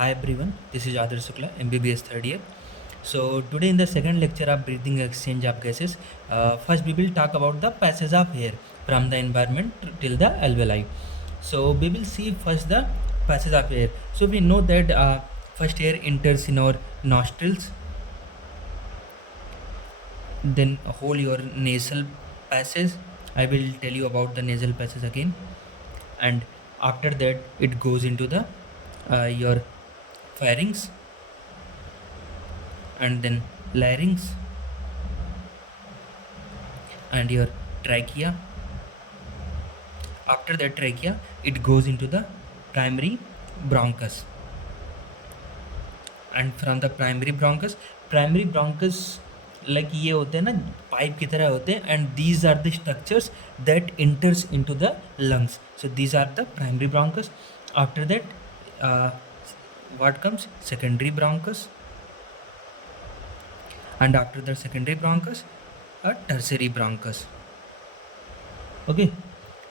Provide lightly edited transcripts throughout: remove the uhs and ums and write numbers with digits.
Hi everyone, this is Adarsh Shukla, MBBS third year. So today in the second lecture of breathing exchange of gases, first we will talk about the passage of air from the environment till the alveoli. So we will see first the passage of air. So we know that first air enters in our nostrils, then whole your nasal passage. I will tell you about the nasal passage again, and after that it goes into the your pharynx, and then larynx and your trachea. After that trachea, it goes into the primary bronchus, and from the primary bronchus like ये होते हैं ना, pipe की तरह होते हैं, and these are the structures that enters into the lungs. So these are the primary bronchus. After that, uh, what comes? Secondary bronchus, and after the secondary bronchus, a tertiary bronchus. Okay,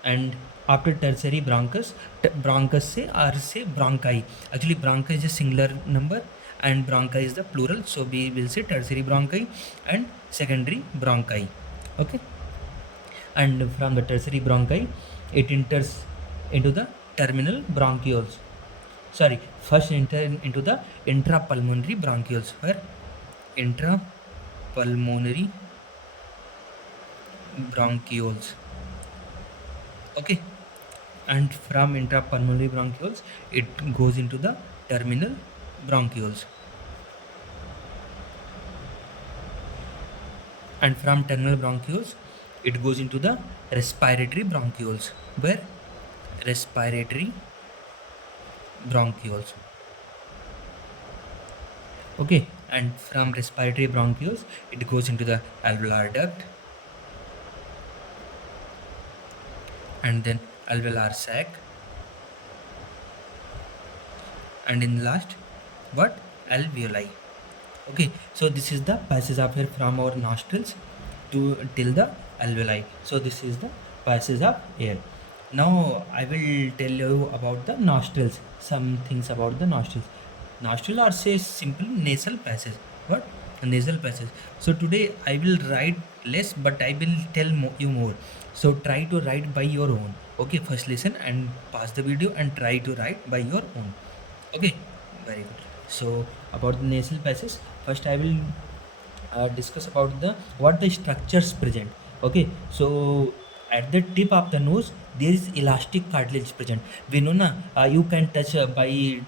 and after tertiary bronchus, bronchus से R से bronchi. Actually bronchi is a singular number and bronchi is the plural, so we will say tertiary bronchi and secondary bronchi. Okay, and from the tertiary bronchi it enters into the terminal bronchioles. Sorry, first enter into the intrapulmonary bronchioles, where intrapulmonary bronchioles. Okay, and from intrapulmonary bronchioles it goes into the terminal bronchioles, and from terminal bronchioles it goes into the respiratory bronchioles, where respiratory bronchioles. Okay, and from respiratory bronchioles it goes into the alveolar duct, and then alveolar sac, and in last what? Alveoli. Okay, so this is the passage of air from our nostrils to till the alveoli. So this is the passage of air. Now I will tell you about the nostrils, some things about the nostrils. Nostril are say simple nasal passage. What? Nasal passage. So today I will write less, but I will tell you more. So try to write by your own. Okay, first listen and pause the video and try to write by your own. Okay, very good. So about the nasal passage, first I will discuss about the what the structures present. Okay, so at the tip of the nose there is elastic cartilage present. We know na, you can touch by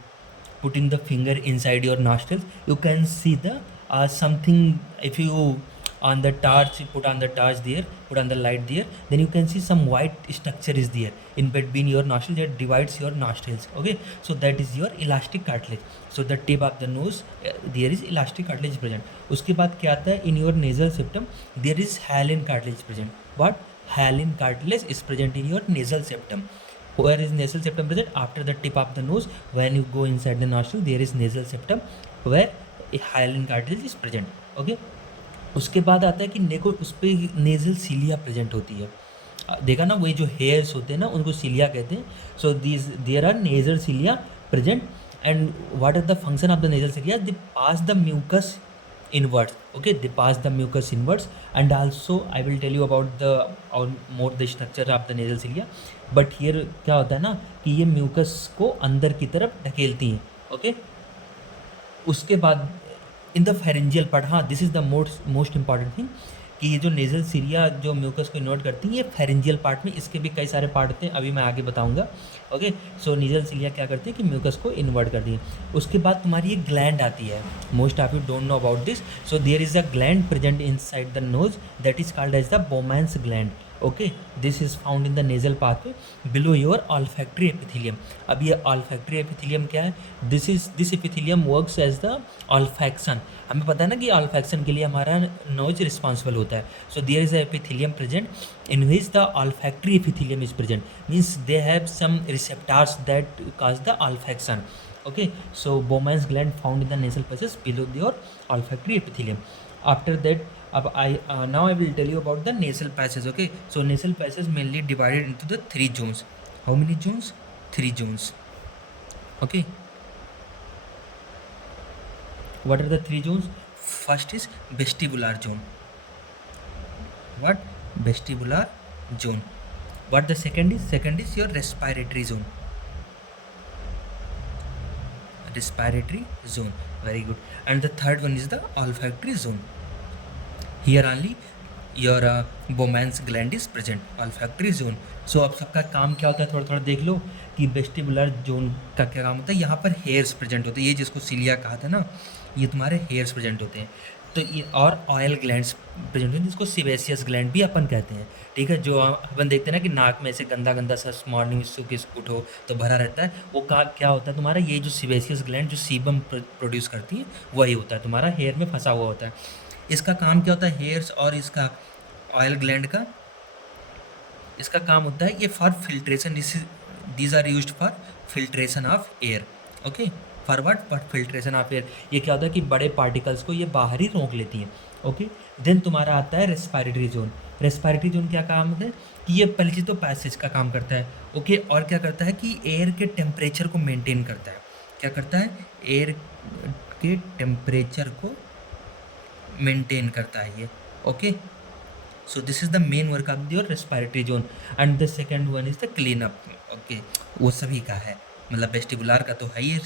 putting the finger inside your nostrils. You can see the something. If you on the torch, you put on the torch there, put on the light there, then you can see some white structure is there in between your nostrils that divides your nostrils. Okay, so that is your elastic cartilage. So the tip of the nose, there is elastic cartilage present. उसके बाद क्या आता है? In your nasal septum there is hyaline cartilage present. What? Hyaline cartilage is present in your nasal septum. Where is nasal septum present? After the tip of the nose, when you go inside the nostril there is nasal septum where a hyaline cartilage is present. Okay, उसके बाद आता है कि नेको उस पर nasal cilia present होती है. देखा ना, वही जो हेयर्स होते हैं ना उनको सीलिया कहते हैं. So these there are nasal cilia present. And what is the function of the nasal cilia? They pass the mucus inwards. Okay, they pass the mucus inwards, and also I will tell you about the or more the structure of the nasal cilia. But here क्या होता है ना कि ये mucus को अंदर की तरफ ढकेलती हैं. ओके, उसके बाद इन द फेरेंजियल पार्ट, हाँ this is the most important thing कि ये जो नेजल सीरिया जो म्यूकस को इन्वर्ट करती है ये फेरेंजियल पार्ट में, इसके भी कई सारे पार्ट होते हैं, अभी मैं आगे बताऊंगा. ओके, सो नेजल सीरिया क्या करती है कि म्यूकस को इन्वर्ट करती है. उसके बाद तुम्हारी एक ग्लैंड आती है. Most of you don't know about this. So there is a gland present inside the nose that is called as the Bowman's gland. Okay, this is found in the nasal pathway below your olfactory epithelium. अब ये olfactory epithelium क्या है? This epithelium works as the olfaction. हमें पता है ना कि olfaction के लिए हमारा नोज रिस्पॉन्सिबल होता है. So there is a epithelium present in which the olfactory epithelium is present, means they have some receptors that cause the olfaction. Okay, so Bowman's gland found in the nasal passages below your olfactory epithelium. After that, now I will tell you about the nasal passages. Okay, so nasal passages mainly divided into the 3 zones. How many zones? 3 zones. Okay, What are the three zones? First is vestibular zone. What? Vestibular zone. What the second is? Second is your respiratory zone. Respiratory zone. Very good. And the third one is the olfactory zone. Here only your Bowman's gland is present. Olfactory zone. So अब सबका काम क्या होता है, थोड़ा थोड़ा देख लो कि वेस्टिबुलर जोन का क्या काम होता है. यहाँ पर हेयर्स प्रेजेंट होते हैं, ये जिसको सीलिया कहा था ना, ये तुम्हारे हेयर्स प्रेजेंट होते हैं. तो ये और ऑयल ग्लैंड्स प्रेजेंट होते हैं, जिसको सिवेसियस ग्लैंड भी अपन कहते हैं. ठीक है, जो अपन देखते हैं ना कि नाक में ऐसे गंदा गंदा सा मॉर्निंग सुबह उठो तो भरा रहता है, वो का क्या होता है तुम्हारा, ये जो सिवेसियस ग्लैंड जो सीबम प्रोड्यूस करती है वही होता है, तुम्हारा हेयर में फंसा हुआ होता है. इसका काम क्या होता है, हेयर्स और इसका ऑयल ग्लैंड का, इसका काम होता है ये for filtration. These are used for filtration of air. Okay, for what? For filtration of air. ये क्या होता है कि बड़े पार्टिकल्स को ये बाहर ही रोक लेती हैं. ओके, देन तुम्हारा आता है रेस्पिरेटरी जोन. रेस्पिरेटरी जोन क्या काम होता है कि ये पहली चीज़ तो पैसेज का काम करता है. ओके, और क्या करता है कि एयर के टेम्परेचर को मेंटेन करता है. क्या करता है? एयर के टेम्परेचर को मेंटेन करता है ये. Okay, so this is the main work of your respiratory zone. And the second one is the clean up. Okay, वो सभी का है, मतलब वेस्टिबुलर का तो है ही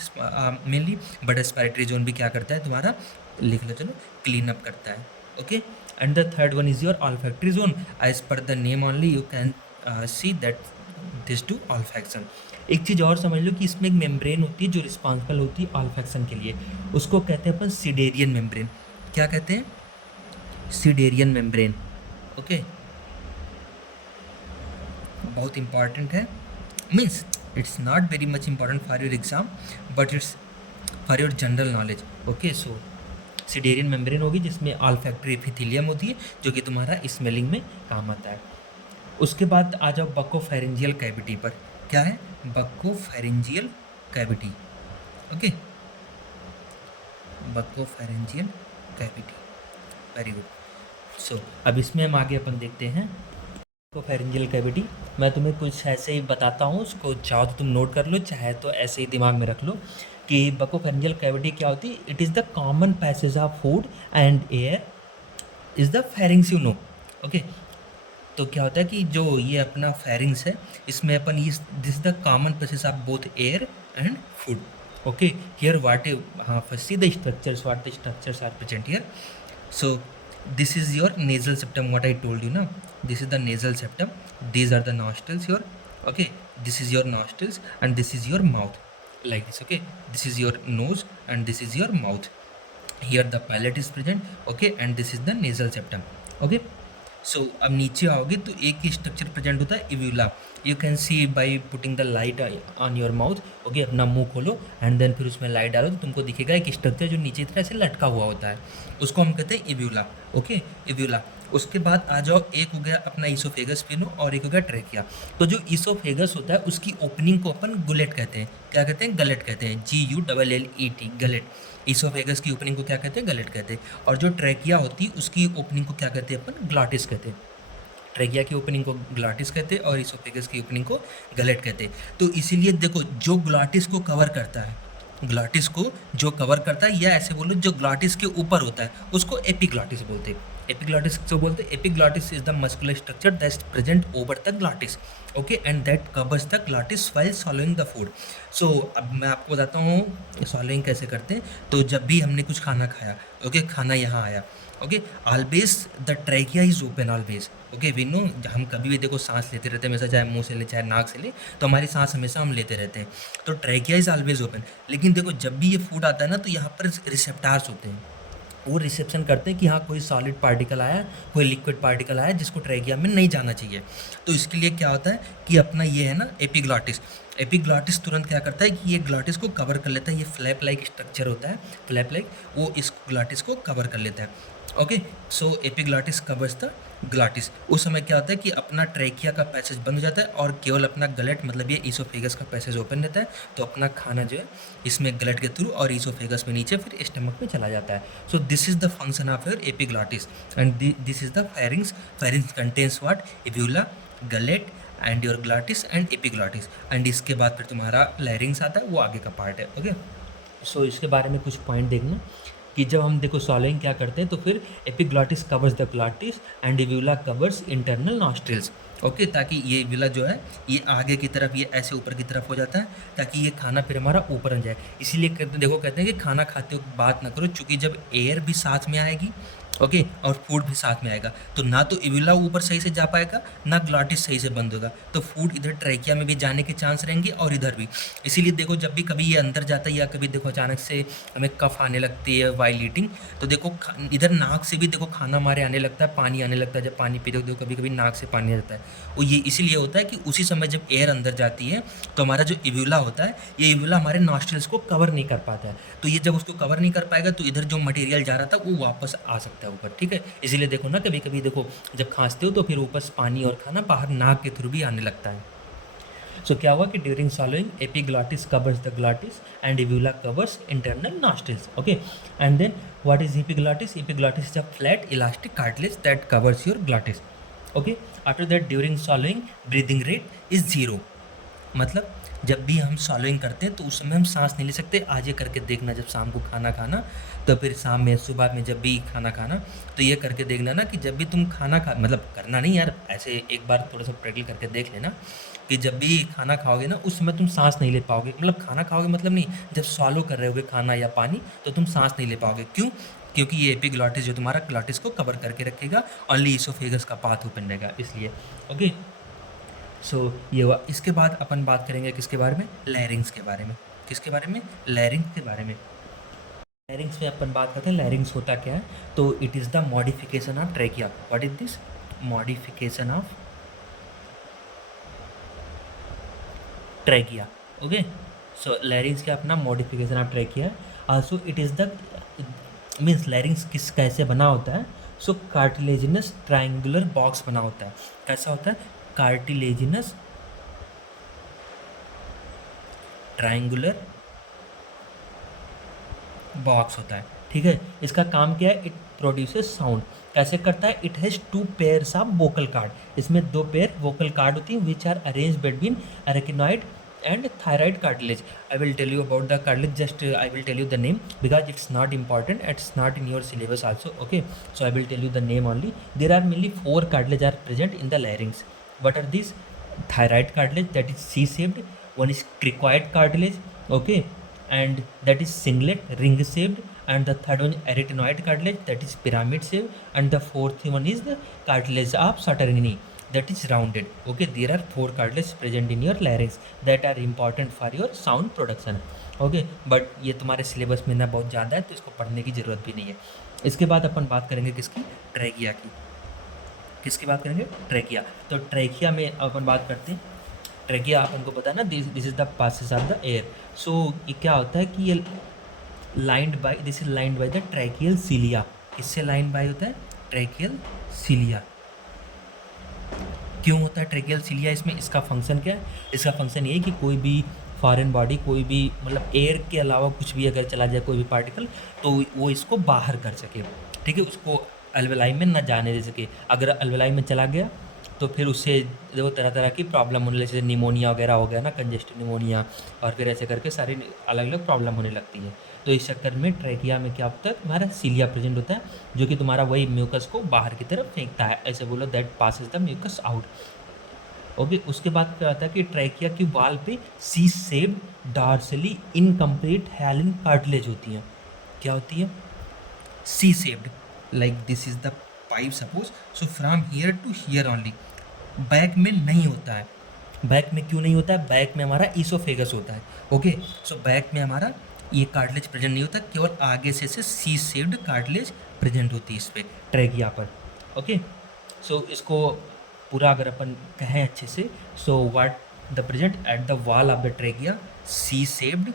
मेनली, बट रेस्पिरेटरी जोन भी क्या करता है तुम्हारा, लिख लो चलो, क्लीन अप करता है. Okay, and the third one is your olfactory zone. As per the name only you can see that this to olfaction. एक चीज़ और समझ लो कि इसमें एक मेम्ब्रेन होती है जो रिस्पॉन्सिबल होती है ऑल्फैक्शन के लिए, उसको कहते हैं अपन सीडेरियन मेम्ब्रेन. क्या कहते हैं? Schneiderian membrane. ओके, बहुत इंपॉर्टेंट है. Means it's not very much important for your exam, but it's for your general knowledge. Okay, so Schneiderian membrane होगी जिसमें ऑल्फैक्टरी एपिथेलियम होती है जो कि तुम्हारा स्मेलिंग में काम आता है. उसके बाद आ जाओ बकोफेरेंजियल कैविटी पर. क्या है? Buccopharyngeal cavity. Okay, buccopharyngeal cavity. Very good. So अब इसमें हम आगे अपन देखते हैं बकोफेरेंजियल कैविटी. मैं तुम्हें कुछ ऐसे ही बताता हूँ, उसको चाहो तो तुम नोट कर लो, चाहे तो ऐसे ही दिमाग में रख लो कि बकोफेरेंजियल कैविटी क्या होती है. It is the common passage of food and air is the pharynx, you know. Okay, तो क्या होता है कि जो ये अपना फेरिंग्स है, इसमें अपन इस this the common passage of both air and food. Okay, here what हाँ first see the structures, what the structures are present here. So this is your nasal septum, what I told you now. This is the nasal septum, these are the nostrils here. Okay, this is your nostrils and this is your mouth, like this. Okay, this is your nose and this is your mouth. Here the palate is present. Okay, and this is the nasal septum. Okay, सो अब नीचे आओगे तो एक ही structure present होता है, uvula. You can see by putting the light on your mouth. Okay, अपना मुंह खोलो एंड देन फिर उसमें लाइट डालो तो तुमको दिखेगा एक स्ट्रक्चर जो नीचे तरह से लटका हुआ होता है, उसको हम कहते हैं इव्यूला. ओके, इव्यूला. उसके बाद आ जाओ, एक हो गया अपना ईसोफेगस पिनो और एक हो गया ट्रेकिया. तो जो ईसोफेगस होता है उसकी ओपनिंग को अपन गुलेट कहते हैं. क्या कहते हैं? गलेट कहते हैं. GULLET, gullet. ईसोफेगस की ओपनिंग को क्या कहते हैं? गलेट कहते हैं. और जो ट्रैकिया होती है उसकी ओपनिंग को क्या कहते हैं अपन? ग्लॉटिस कहते हैं. ट्रैकिया की ओपनिंग को ग्लॉटिस कहते हैं और ईसोफेगस की ओपनिंग को गलेट कहते हैं. तो इसीलिए देखो, जो ग्लॉटिस को कवर करता है, ग्लॉटिस को जो कवर करता है, या ऐसे बोलो जो ग्लॉटिस के ऊपर होता है उसको एपिग्लॉटिस बोलते हैं. एपिग्लॉटिस जो बोलते हैं, epiglottis is the muscular structure that is present over the glottis. Okay, and that covers the glottis while swallowing the food. So अब मैं आपको बताता हूँ swallowing कैसे करते हैं. तो जब भी हमने कुछ खाना खाया, ओके, खाना यहाँ आया, okay, always the trachea is open always. Okay, we know, हम कभी भी देखो सांस लेते रहते हैं हमेशा, चाहे मुंह से ले चाहे नाक से ले, तो हमारी सांस हमेशा हम लेते रहते हैं. तो ट्रैकिया इज ऑलवेज ओपन. लेकिन देखो, जब भी ये फूड आता है ना, तो यहाँ पर रिसेप्टार्स होते हैं, वो रिसेप्शन करते हैं कि हाँ कोई सॉलिड पार्टिकल आया, कोई लिक्विड पार्टिकल आया जिसको ट्रैकिया में नहीं जाना चाहिए. तो इसके लिए क्या होता है कि अपना ये है ना एपिग्लॉटिस. एपिग्लॉटिस तुरंत क्या करता है कि ये ग्लॉटिस को कवर कर लेता है. ये फ्लैप लाइक स्ट्रक्चर होता है, फ्लैप लाइक, वो इस ग्लॉटिस को कवर कर लेता है. Okay, so epiglottis covers the glottis. उस समय क्या होता है कि अपना ट्रैकिया का पैसेज बंद हो जाता है और केवल अपना गलेट, मतलब ये ईसोफेगस का पैसेज ओपन रहता है. तो अपना खाना जो है इसमें गलेट के थ्रू और ईसोफेगस में नीचे फिर स्टमक में चला जाता है. So this is the function of your epiglottis and this is the pharynx. Pharynx contains what? Uvula, gullet and your glottis and epiglottis. And इसके बाद फिर तुम्हारा लैरिंग्स आता है, वो आगे का पार्ट है. ओके, सो इसके बारे में कुछ पॉइंट देखना कि जब हम देखो swallowing क्या करते हैं, तो फिर epiglottis covers the glottis and uvula covers internal nostrils. Okay, ताकि ये यूवुला जो है ये आगे की तरफ, ये ऐसे ऊपर की तरफ हो जाता है, ताकि ये खाना फिर हमारा ऊपर आ जाए। इसीलिए देखो कहते हैं कि खाना खाते वक्त बात ना करो, क्योंकि जब एयर भी साथ में आएगी, ओके, और फूड भी साथ में आएगा, तो ना तो यूवुला ऊपर सही से जा पाएगा, ना ग्लॉटिस सही से बंद होगा, तो फूड इधर ट्रैकिया में भी जाने के चांस रहेंगे और इधर भी। इसीलिए देखो जब भी कभी ये अंदर जाता है, या कभी देखो अचानक से हमें कफ आने लगती है वाइल ईटिंग, तो देखो इधर नाक से भी देखो खाना हमारे आने लगता है, पानी आने लगता है। जब पानी पीते हो देखो कभी कभी नाक से पानी आ जाता है, वो ये इसीलिए होता है कि उसी समय जब एयर अंदर जाती है, तो हमारा जो यूवुला होता है, ये यूवुला हमारे नॉस्ट्रल्स को कवर नहीं कर पाता है। तो ये जब उसको कवर नहीं कर पाएगा, तो इधर जो मटेरियल जा रहा था वो वापस आ सकता है ऊपर, ठीक है। इसीलिए देखो ना कभी कभी देखो जब खांसते हो तो फिर ऊपर पानी और खाना बाहर नाक के थ्रू भी आने लगता है। सो क्या हुआ कि during swallowing epiglottis covers the glottis and uvula covers internal nostrils, okay, and then what is epiglottis? Epiglottis is a flat elastic cartilage that covers your glottis, okay. After that during swallowing breathing rate is 0, मतलब जब भी हम swallowing करते हैं तो उस समय हम सांस नहीं ले सकते। आज ये करके देखना, जब शाम को खाना खाना, तो फिर शाम में सुबह में जब भी खाना खाना, तो ये करके देखना ना कि जब भी तुम खाना खा, मतलब करना नहीं यार, ऐसे एक बार थोड़ा सा प्रैक्टिस करके देख लेना कि जब भी खाना खाओगे ना उस समय तुम सांस नहीं ले पाओगे। मतलब खाना खाओगे मतलब नहीं, जब swallow कर रहे होगे खाना या पानी, तो तुम सांस नहीं ले पाओगे। क्यों? क्योंकि ये एपिग्लॉटिस जो तुम्हारा ग्लॉटिस को कवर करके रखेगा, ओनली इसोफेगस का पाथ ओपन रहेगा, इसलिए। ओके, सो ये हुआ। इसके बाद अपन बात करेंगे किसके बारे में? लैरिंग्स के बारे में। किसके बारे में? लैरिंग्स के बारे में। लैरिंग्स में अपन बात करते हैं लैरिंग्स होता क्या है। तो it is the modification of trachea. What is this? Modification of trachea, okay. सो लैरिंग्स क्या अपना modification of trachea. Also it is the means लैरिंग्स किस कैसे बना होता है। सो कार्टिलेजिनस ट्रायंगुलर बॉक्स बना होता है। कैसा होता है? कार्टिलेजिनस ट्रायंगुलर बॉक्स होता है, ठीक है। इसका काम क्या है? It produces sound. कैसे करता है? It has 2 pairs of vocal cord. इसमें 2 पेयर वोकल कार्ड होती हैं which are arrange between arytenoid and thyroid cartilage. I will tell you about the cartilage, just I will tell you the name because it's not important, it's not in your syllabus also, okay. So I will tell you the name only. There are mainly 4 cartilage are present in the larynx. What are these? Thyroid cartilage, that is C shaped. One is cricoid cartilage, okay, and that is singlet ring shaped, and the third one arytenoid cartilage, that is pyramid shaped, and the fourth one is the cartilage of Saturni, that is rounded, okay. There are 4 cartilage present in your larynx that are important for your sound production, okay. But ये तुम्हारे syllabus में ना बहुत ज़्यादा है, तो इसको पढ़ने की ज़रूरत भी नहीं है। इसके बाद अपन बात करेंगे किसकी? ट्रैकिया की। किसकी बात करेंगे? ट्रैकिया। तो ट्रैकिया में अपन बात करते हैं। ट्रैकिया अपन को पता है ना, this is the passes of the air. So ये क्या होता है कि ये lined by, this is lined by the tracheal cilia. इससे लाइन बाय होता है ट्रैकियल सीलिया। क्यों होता है ट्रैकियल सीलिया इसमें? इसका फंक्शन क्या है? इसका फंक्शन ये है कि कोई भी फॉरेन बॉडी, कोई भी मतलब एयर के अलावा कुछ भी अगर चला जाए, कोई भी पार्टिकल, तो वो इसको बाहर कर सके, ठीक है, उसको अल्वेलाई में न जाने दे सके। अगर अल्वेलाई में चला गया तो फिर उससे देखो तरह तरह की प्रॉब्लम होने लगी, जैसे निमोनिया वगैरह हो गया ना, कंजेस्टिव निमोनिया, और फिर ऐसे करके सारी अलग अलग प्रॉब्लम होने लगती है। तो इस चक्कर में ट्रैकिया में क्या होता है? तुम्हारा सीलिया प्रेजेंट होता है, जो कि तुम्हारा वही म्यूकस को बाहर की तरफ फेंकता है, ऐसे बोलो that passes the mucus out, okay. उसके बाद क्या होता है कि ट्रैकिया की वाल पे C shaped dorsally incomplete hyaline cartilage होती है। क्या होती है? C shaped, like this is the pipe suppose, so from here to here only. Back में नहीं होता है। बैक में क्यों नहीं होता है? बैक में हमारा ईसोफेगस होता है, ओके। सो बैक में हमारा ये कार्टिलेज प्रेजेंट नहीं होता, केवल आगे से सी शेप्ड कार्टिलेज प्रेजेंट होती है इस पर, ट्रैकिया पर, ओके। सो इसको पूरा अगर अपन कहें अच्छे से, so what the present at the wall of the trachea, C shaped,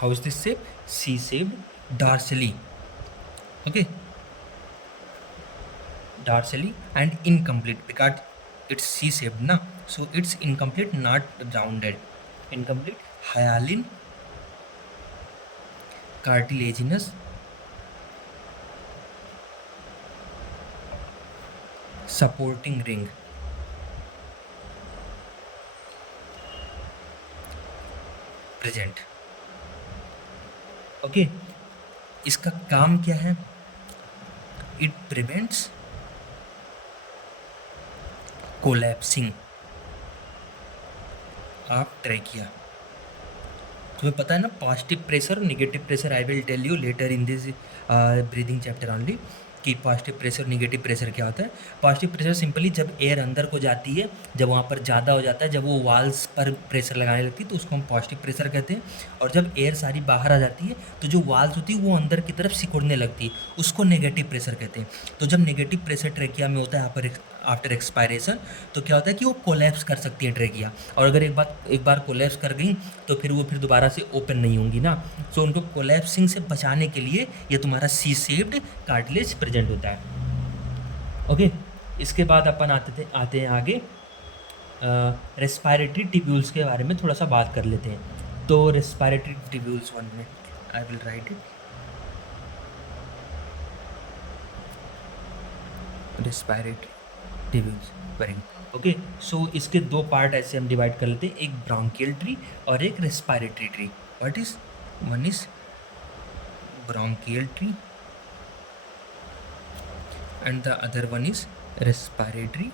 how is this shape? C shaped dorsally, okay, dorsally and incomplete because it's C shaped na, so it's incomplete, not rounded, incomplete hyaline cartilaginous supporting ring present, okay, इसका काम क्या है? It prevents collapsing of trachea. तुम्हें पता है ना positive pressure और negative pressure, I will tell you later in this breathing chapter only कि पॉजिटिव प्रेशर नेगेटिव प्रेशर क्या होता है। पॉजिटिव प्रेशर सिंपली जब एयर अंदर को जाती है, जब वहाँ पर ज़्यादा हो जाता है, जब वो वाल्स पर प्रेशर लगाने लगती है तो उसको हम पॉजिटिव प्रेशर कहते हैं। और जब एयर सारी बाहर आ जाती है तो जो वाल्स होती है वो अंदर की तरफ सिकुड़ने लगती है, उसको नेगेटिव प्रेशर कहते हैं। तो जब नेगेटिव प्रेशर ट्रेकिया में होता है यहाँ पर आफ्टर एक्सपायरेशन, तो क्या होता है कि वो कोलैप्स कर सकती है ट्रेकिया। और अगर एक बार कोलैप्स कर गई तो फिर वो फिर दोबारा से ओपन नहीं होंगी ना। सो उनको कोलैप्सिंग से बचाने के लिए ये तुम्हारा सी शेप्ड कार्टिलेज प्रेजेंट होता है। ओके, इसके बाद अपन आते हैं आगे रेस्पायरेटरी टिब्यूल्स के बारे में थोड़ा सा बात कर लेते हैं। तो रेस्पायरेटरी टिब्यूल्स वन में I will write it, respiratory tubules, very good. Okay, so इसके दो पार्ट ऐसे हम डिवाइड कर लेते हैं, एक ब्रोंकियल ट्री और एक respiratory tree. What is one is bronchial tree and the other one is respiratory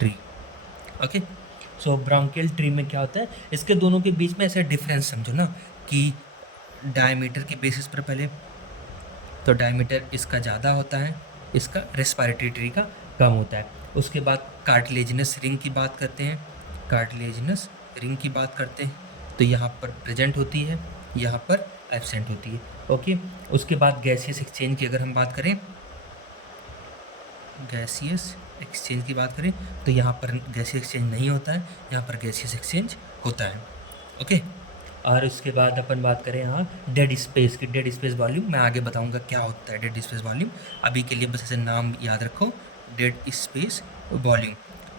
tree. Okay, so bronchial tree में क्या होता है, इसके दोनों के बीच में ऐसा डिफरेंस समझो ना कि डायमीटर के बेसिस पर पहले तो डायमीटर इसका ज़्यादा होता है, इसका रेस्पायरेटरी ट्री का कम होता है। उसके बाद कार्टिलेजिनस रिंग की बात करते हैं, कार्टिलेजिनस रिंग की बात करते हैं तो यहाँ पर प्रेजेंट होती है, यहाँ पर एब्सेंट होती है। ओके, उसके बाद गैसियस एक्सचेंज की अगर हम बात करें, गैसियस एक्सचेंज की बात करें तो यहाँ पर गैसियस एक्सचेंज नहीं होता है, यहाँ पर गैसियस एक्सचेंज होता है। ओके, और उसके बाद अपन बात करें यहाँ डेड स्पेस की, डेड स्पेस वॉल्यूम मैं आगे बताऊँगा क्या होता है डेड स्पेस वॉल्यूम। अभी के लिए बस ऐसे नाम याद रखो, डेड स्पेस वॉल्यूम।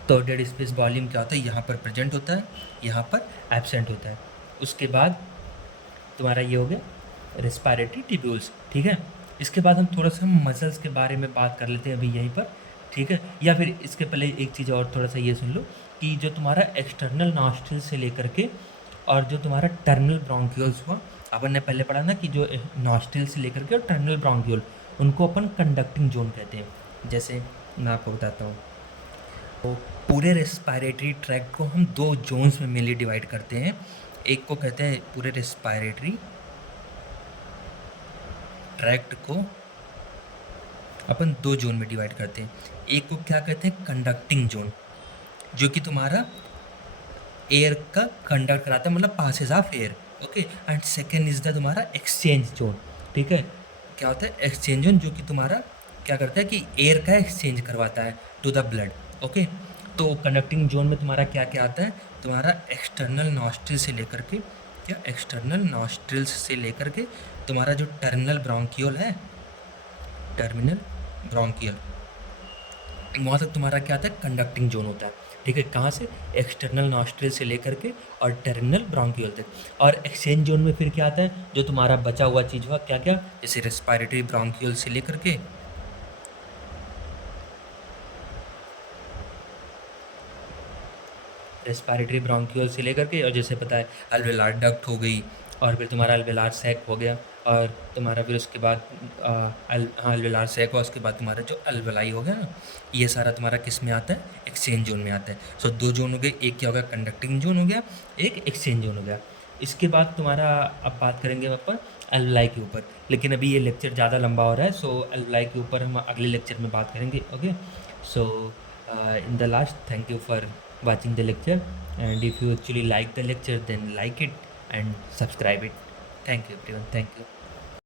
तो डेड स्पेस वॉल्यूम क्या होता है, यहाँ पर प्रेजेंट होता है, यहाँ पर एब्सेंट होता है। उसके बाद तुम्हारा ये हो गया रेस्पायरेटरी टिब्यूल्स, ठीक है। इसके बाद हम थोड़ा सा मसल्स के बारे में बात कर लेते हैं अभी यहीं पर, ठीक है। या फिर इसके पहले एक चीज़ और थोड़ा सा ये सुन लो कि जो तुम्हारा एक्सटर्नल नॉस्ट्रिल से लेकर के और जो तुम्हारा टर्मिनल ब्रोंक्यूल्स हुआ, अपन ने पहले पढ़ा ना कि जो नॉस्ट्रिल से लेकर के और टर्मिनल ब्रोंक्यूल, उनको अपन कंडक्टिंग जोन कहते हैं। जैसे मैं आपको बताता हूँ, तो पूरे रेस्पायरेटरी ट्रैक्ट को हम दो जोन्स में मेनली डिवाइड करते हैं। एक को कहते हैं पूरे रेस्पायरेटरी ट्रैक्ट को अपन दो जोन में डिवाइड करते हैं। एक को क्या कहते हैं, कंडक्टिंग जोन, जो कि तुम्हारा एयर का कंडक्ट कराता है, मतलब passage of air. Okay, and second is the तुम्हारा एक्सचेंज जोन, ठीक है। क्या होता है एक्सचेंज जोन, जो कि तुम्हारा क्या करता है कि एयर का एक्सचेंज करवाता है टू द ब्लड। ओके, तो कंडक्टिंग जोन में तुम्हारा क्या क्या आता है, तुम्हारा एक्सटर्नल नॉस्ट्रिल से लेकर के, क्या एक्सटर्नल नॉस्ट्रिल्स से लेकर के तुम्हारा जो टर्मिनल ब्रोंकियोल है, टर्मिनल ब्रोंकियल, वहाँ तक तुम्हारा क्या आता है कंडक्टिंग जोन होता है, ठीक है। कहाँ से, एक्सटर्नल नॉस्ट्रिल से लेकर के और टर्मिनल ब्रोंकियल तक। और एक्सचेंज जोन में फिर क्या आता है, जो तुम्हारा बचा हुआ चीज़ हुआ क्या क्या, जैसे रेस्पायरेटरी ब्रोंकियल से लेकर के रेस्पायरेटरी ब्रोंकियल से लेकर के, और जैसे पता है अल्वेलार डक्ट हो गई, और फिर तुम्हारा अल्वेलार सैक हो गया, और तुम्हारा फिर उसके बाद अल्वेलार सैक हुआ, उसके बाद तुम्हारा जो अल्वेलाई हो गया ना, ये सारा तुम्हारा किस में आता है, एक्सचेंज जोन में आता है। सो दो जोन हो गए, एक क्या हो गया कंडक्टिंग जोन हो गया, एक एक्सचेंज जोन हो गया। इसके बाद तुम्हारा अब बात करेंगे अपन अल्वेलाई के ऊपर, लेकिन अभी ये लेक्चर ज़्यादा लंबा हो रहा है, सो अल्वेलाई के ऊपर हम अगले लेक्चर में बात करेंगे। Okay, so in the last, thank you for watching the lecture, and if you actually like the lecture then like it and subscribe it. Thank you everyone, thank you.